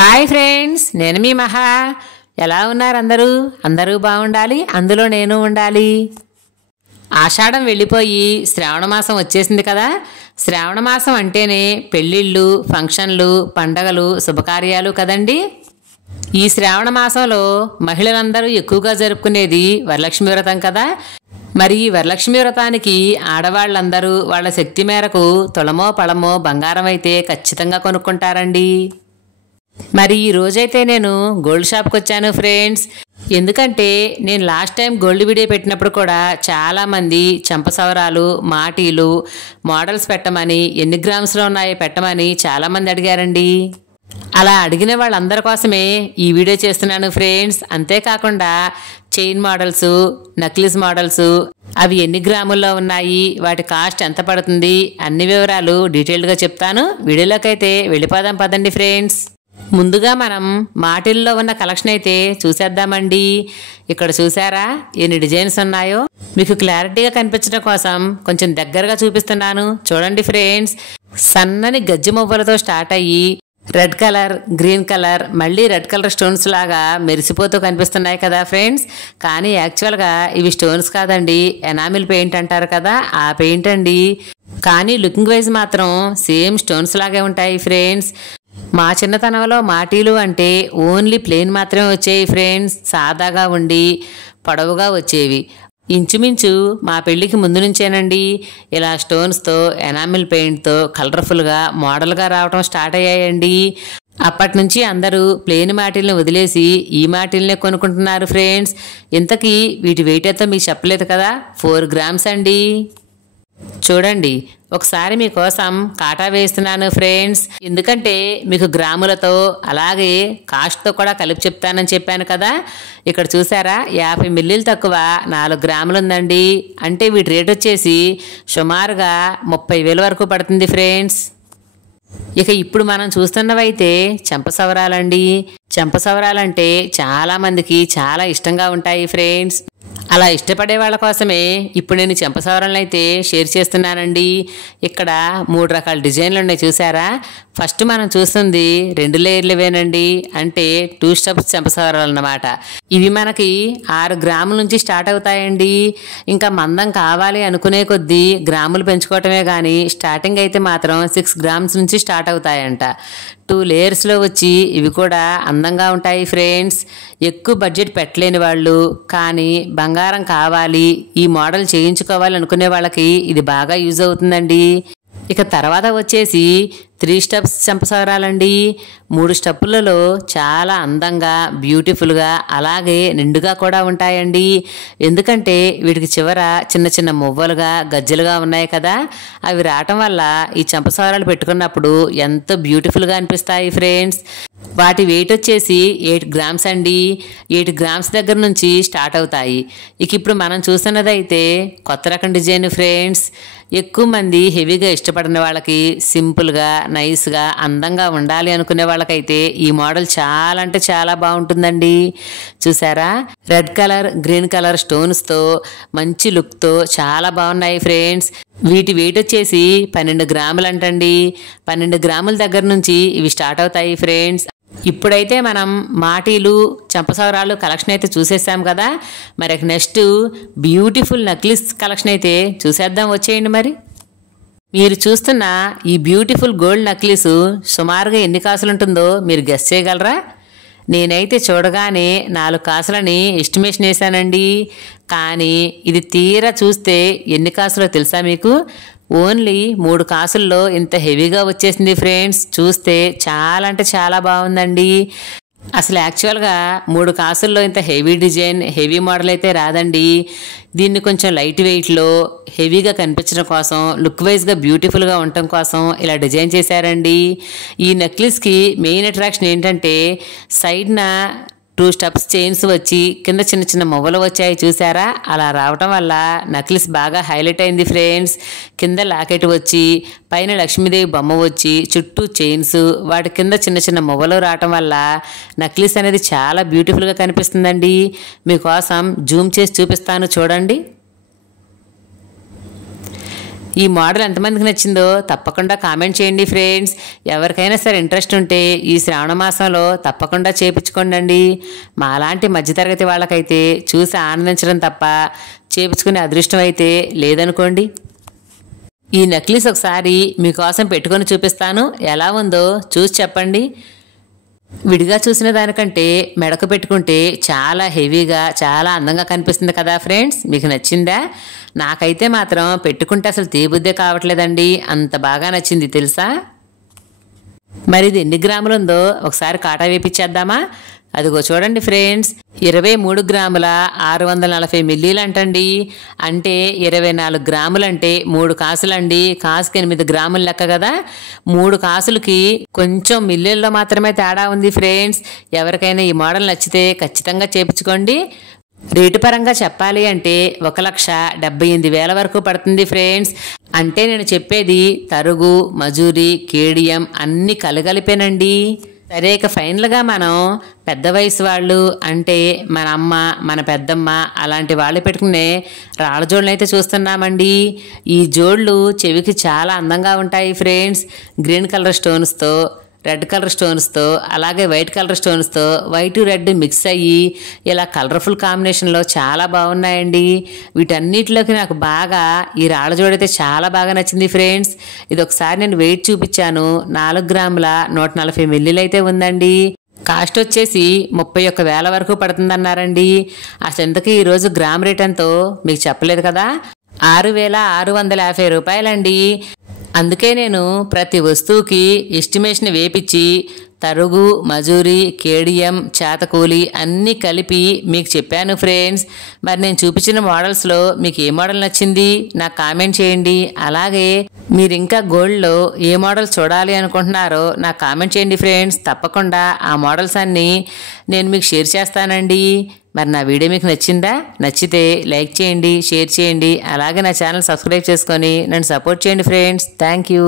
Hi friends, నేను మీ మహా. ఎలా ఉన్నారు అందరూ? అందరూ బాగుండాలి, అందులో నేను ఉండాలి. ఆషాఢం వెళ్ళిపోయి శ్రావణ మాసం వచ్చేసింది కదా. శ్రావణ మాసం అంటేనే పెళ్ళిళ్ళు, ఫంక్షన్లు, పండగలు, శుభకార్యాలు కదండి. ఈ శ్రావణ మాసంలో మహిళలందరూ ఎక్కువగా జరుపుకునేది వరలక్ష్మి వ్రతం కదా. మరి ఈ వరలక్ష్మి వ్రతానికి ఆడవాళ్ళందరూ వాళ్ళ శక్తి మేరకు తులమో పళమో బంగారం అయితే ఖచ్చితంగా కొనుక్కుంటారండి. మరి ఈ రోజైతే నేను గోల్డ్ షాప్కి వచ్చాను ఫ్రెండ్స్. ఎందుకంటే నేను లాస్ట్ టైం గోల్డ్ వీడియో పెట్టినప్పుడు కూడా చాలామంది చెంపసవరాలు, మాటీలు మోడల్స్ పెట్టమని, ఎన్ని గ్రామ్స్లో ఉన్నాయో పెట్టమని చాలామంది అడిగారండి. అలా అడిగిన వాళ్ళందరి కోసమే ఈ వీడియో చేస్తున్నాను ఫ్రెండ్స్. అంతేకాకుండా చైన్ మోడల్స్, నక్లిస్ మోడల్స్, అవి ఎన్ని గ్రాముల్లో ఉన్నాయి, వాటి కాస్ట్ ఎంత పడుతుంది, అన్ని వివరాలు డీటెయిల్డ్గా చెప్తాను. వీడియోలోకి అయితే వెళ్ళిపోదాం పదండి ఫ్రెండ్స్. ముందుగా మనం మాటిల్లో ఉన్న కలెక్షన్ అయితే చూసేద్దామండి. ఇక్కడ చూసారా ఎన్ని డిజైన్స్ ఉన్నాయో? మీకు క్లారిటీగా కనిపించడం కోసం కొంచెం దగ్గరగా చూపిస్తున్నాను చూడండి ఫ్రెండ్స్. సన్నని గజ్జి మువ్వలతో స్టార్ట్ అయ్యి రెడ్ కలర్, గ్రీన్ కలర్, మళ్ళీ రెడ్ కలర్ స్టోన్స్ లాగా మెరిసిపోతూ కనిపిస్తున్నాయి కదా ఫ్రెండ్స్. కానీ యాక్చువల్గా ఇవి స్టోన్స్ కాదండి, ఎనామిల్ పెయింట్ అంటారు కదా, ఆ పెయింట్ అండి. కానీ లుకింగ్ వైజ్ మాత్రం సేమ్ స్టోన్స్ లాగే ఉంటాయి ఫ్రెండ్స్. మా చిన్నతనంలో మాటీలు అంటే ఓన్లీ ప్లెయిన్ మాత్రమే వచ్చేవి ఫ్రెండ్స్. సాదాగా ఉండి పొడవుగా వచ్చేవి. ఇంచుమించు మా పెళ్ళికి ముందు నుంచేనండి ఇలా స్టోన్స్తో, ఎనామిల్ పెయింట్తో కలర్ఫుల్గా మోడల్గా రావడం స్టార్ట్ అయ్యాయండి. అప్పటి నుంచి అందరూ ప్లెయిన్ మాటిల్ని వదిలేసి ఈ మాటిల్నే కొనుక్కుంటున్నారు ఫ్రెండ్స్. ఇంతకీ వీటి వెయిట్ ఎంతో మీకు చెప్పలేదు కదా, 4 గ్రామ్స్ అండి. చూడండి, ఒకసారి మీకోసం కాటా వేస్తున్నాను ఫ్రెండ్స్. ఎందుకంటే మీకు గ్రాములతో అలాగే కాస్ట్తో కూడా కలిపి చెప్తానని చెప్పాను కదా. ఇక్కడ చూసారా 50 మిల్లీలు తక్కువ 4 గ్రాములు ఉందండి. అంటే వీటి రేట్ వచ్చేసి సుమారుగా 30,000 వరకు పడుతుంది ఫ్రెండ్స్. ఇక ఇప్పుడు మనం చూస్తున్నవైతే చెంపసవరాలండి. చెంపసవరాలంటే చాలామందికి చాలా ఇష్టంగా ఉంటాయి ఫ్రెండ్స్. అలా ఇష్టపడే వాళ్ళ కోసమే ఇప్పుడు నేను చెంపసవరాలను అయితే షేర్ చేస్తున్నానండి. ఇక్కడ 3 రకాల డిజైన్లు ఉన్నాయి చూసారా. ఫస్ట్ మనం చూస్తుంది 2 లేయర్లువేనండి, అంటే 2 స్టెప్స్ చెంపసవరాలు అన్నమాట. ఇవి మనకి 6 గ్రాముల నుంచి స్టార్ట్ అవుతాయండి. ఇంకా మందం కావాలి అనుకునే కొద్దీ గ్రాములు పెంచుకోవటమే కానీ స్టార్టింగ్ అయితే మాత్రం 6 గ్రామ్స్ నుంచి స్టార్ట్ అవుతాయంట. 2 లేయర్స్లో వచ్చి ఇవి కూడా అందంగా ఉంటాయి ఫ్రెండ్స్. ఎక్కువ బడ్జెట్ పెట్టలేని వాళ్ళు కానీ బంగారం కావాలి, ఈ మోడల్ చేయించుకోవాలి అనుకునే వాళ్ళకి ఇది బాగా యూజ్ అవుతుందండి. ఇక తర్వాత వచ్చేసి 3 స్టెప్స్ చెంపసవరాలండి. 3 స్టెప్పులలో చాలా అందంగా, బ్యూటిఫుల్గా, అలాగే నిండుగా కూడా ఉంటాయండి. ఎందుకంటే వీటికి చివర చిన్న చిన్న మువ్వలుగా, గజ్జలుగా ఉన్నాయి కదా. అవి రావటం వల్ల ఈ చెంపసవరాలు పెట్టుకున్నప్పుడు ఎంతో బ్యూటిఫుల్గా అనిపిస్తాయి ఫ్రెండ్స్. వాటి వెయిట్ వచ్చేసి 8 గ్రామ్స్ అండి. 8 గ్రామ్స్ దగ్గర నుంచి స్టార్ట్ అవుతాయి. ఇక ఇప్పుడు మనం చూస్తున్నదైతే కొత్త రకం డిజైన్ ఫ్రెండ్స్. ఎక్కువ మంది హెవీగా ఇష్టపడిన వాళ్ళకి, సింపుల్గా, నైస్గా, అందంగా ఉండాలి అనుకునే వాళ్ళకైతే ఈ మోడల్ చాలా అంటే చాలా బాగుంటుందండి. చూసారా, రెడ్ కలర్, గ్రీన్ కలర్ స్టోన్స్తో మంచి లుక్తో చాలా బాగున్నాయి ఫ్రెండ్స్. వీటి వెయిట్ వచ్చేసి 12 గ్రాములు అంటండి. 12 గ్రాముల దగ్గర నుంచి ఇవి స్టార్ట్ అవుతాయి ఫ్రెండ్స్. ఇప్పుడైతే మనం మాటీలు, చెంపసవరాలు కలెక్షన్ అయితే చూసేసాం కదా. మరి నెక్స్ట్ బ్యూటిఫుల్ నక్లిస్ కలెక్షన్ అయితే చూసేద్దాం, వచ్చేయండి. మరి మీరు చూస్తున్న ఈ బ్యూటిఫుల్ గోల్డ్ నక్లిస్ సుమారుగా ఎన్ని కాసులు ఉంటుందో మీరు గెస్ చేయగలరా? నేనైతే చూడగానే 4 కాసులని ఎస్టిమేషన్ వేసానండి. కానీ ఇది తీరా చూస్తే ఎన్ని కాసులో తెలుసా మీకు? ఓన్లీ 3 కాసుల్లో ఇంత హెవీగా వచ్చేసింది ఫ్రెండ్స్. చూస్తే చాలా అంటే చాలా బాగుందండి. అసలు యాక్చువల్గా 3 కాసుల్లో ఇంత హెవీ డిజైన్, హెవీ మోడల్ అయితే రాదండి. దీన్ని కొంచెం లైట్ వెయిట్లో హెవీగా కనిపించడం కోసం, లుక్ వైజ్గా బ్యూటిఫుల్గా ఉండటం కోసం ఇలా డిజైన్ చేశారండి. ఈ నెక్లెస్కి మెయిన్ అట్రాక్షన్ ఏంటంటే సైడ్న 2 స్టెప్స్ చైన్స్ వచ్చి కింద చిన్న చిన్న మువ్వలు వచ్చాయి చూసారా. అలా రావటం వల్ల నక్లిస్ బాగా హైలైట్ అయింది ఫ్రెండ్స్. కింద లాకెట్ వచ్చి పైన లక్ష్మీదేవి బొమ్మ వచ్చి చుట్టూ చైన్స్, వాటి కింద చిన్న చిన్న మువ్వలు రావటం వల్ల నక్లిస్ అనేది చాలా బ్యూటిఫుల్గా కనిపిస్తుందండి. మీకోసం జూమ్ చేసి చూపిస్తాను చూడండి. ఈ మోడల్ ఎంతమందికి నచ్చిందో తప్పకుండా కామెంట్ చేయండి ఫ్రెండ్స్. ఎవరికైనా సరే ఇంట్రెస్ట్ ఉంటే ఈ శ్రావణ మాసంలో తప్పకుండా చేపించుకోండి. మాలాంటి మధ్యతరగతి వాళ్ళకైతే చూసి ఆనందించడం తప్ప చేపించుకునే అదృష్టం అయితే లేదనుకోండి. ఈ నెక్లెస్ ఒకసారి మీకోసం పెట్టుకొని చూపిస్తాను, ఎలా ఉందో చూసి చెప్పండి. విడిగా చూసిన దానికంటే మెడకు పెట్టుకుంటే చాలా హెవీగా చాలా అందంగా కనిపిస్తుంది కదా ఫ్రెండ్స్. మీకు నచ్చిందా? నాకైతే మాత్రం పెట్టుకుంటే అసలు తీబుద్దే కావట్లేదండి, అంత బాగా నచ్చింది తెలుసా. మరి ఇది ఎన్ని గ్రాములు ఉందో ఒకసారి కాటా వేపించేద్దామా? అదిగో చూడండి ఫ్రెండ్స్, 23 గ్రాముల 640 మిల్లీలు అంటండి. అంటే 24 గ్రాములంటే 3 కాసులండి. కాసుకి 8 గ్రాములు లెక్క కదా. 3 కాసులకి కొంచెం మిల్లీల్లో మాత్రమే తేడా ఉంది ఫ్రెండ్స్. ఎవరికైనా ఈ మోడల్ నచ్చితే ఖచ్చితంగా చేపించుకోండి. రేటు పరంగా చెప్పాలి అంటే 1,78,000 వరకు పడుతుంది ఫ్రెండ్స్. అంటే నేను చెప్పేది తరుగు, మజూరి, కేడియం అన్ని కలగలిపేనండి. సరే, ఇక ఫైనల్గా మనం పెద్ద వయసు వాళ్ళు అంటే మన అమ్మ, మన పెద్దమ్మ అలాంటి వాళ్ళు పెట్టుకునే రాళ్ళ జోళ్ళని అయితే చూస్తున్నామండి. ఈ జోళ్ళు చెవికి చాలా అందంగా ఉంటాయి ఫ్రెండ్స్. గ్రీన్ కలర్ స్టోన్స్తో, రెడ్ కలర్ స్టోన్స్తో, అలాగే వైట్ కలర్ స్టోన్స్తో, వైట్ రెడ్ మిక్స్ అయ్యి ఇలా కలర్ఫుల్ కాంబినేషన్లో చాలా బాగున్నాయండి. వీటన్నిటిలోకి నాకు బాగా ఈ రాళ్ళ జోడైతే చాలా బాగా నచ్చింది ఫ్రెండ్స్. ఇది ఒకసారి నేను వెయిట్ చూపించాను. 4 గ్రాముల 140 మిల్లీలు అయితే ఉందండి. కాస్ట్ వచ్చేసి 31,000 వరకు పడుతుందన్నారండి. అసలు ఎంతకీ ఈరోజు గ్రామ్ రేట్ ఎంతో మీకు చెప్పలేదు కదా, 6,650 రూపాయలండి. అందుకే నేను ప్రతి వస్తువుకి ఎస్టిమేషన్ వేపించి తరుగు, మజూరి, కేడియం, చేతకూలి అన్నీ కలిపి మీకు చెప్పాను ఫ్రెండ్స్. మరి నేను చూపించిన మోడల్స్లో మీకు ఏ మోడల్ నచ్చింది నాకు కామెంట్ చేయండి. అలాగే మీరు ఇంకా గోల్డ్లో ఏ మోడల్ చూడాలి అనుకుంటున్నారో నాకు కామెంట్ చేయండి ఫ్రెండ్స్. తప్పకుండా ఆ మోడల్స్ అన్నీ నేను మీకు షేర్ చేస్తానండి. మరి నా వీడియో మీకు నచ్చిందా? నచ్చితే లైక్ చేయండి, షేర్ చేయండి, అలాగే నా ఛానల్ సబ్స్క్రైబ్ చేసుకొని నన్ను సపోర్ట్ చేయండి ఫ్రెండ్స్. Thank you.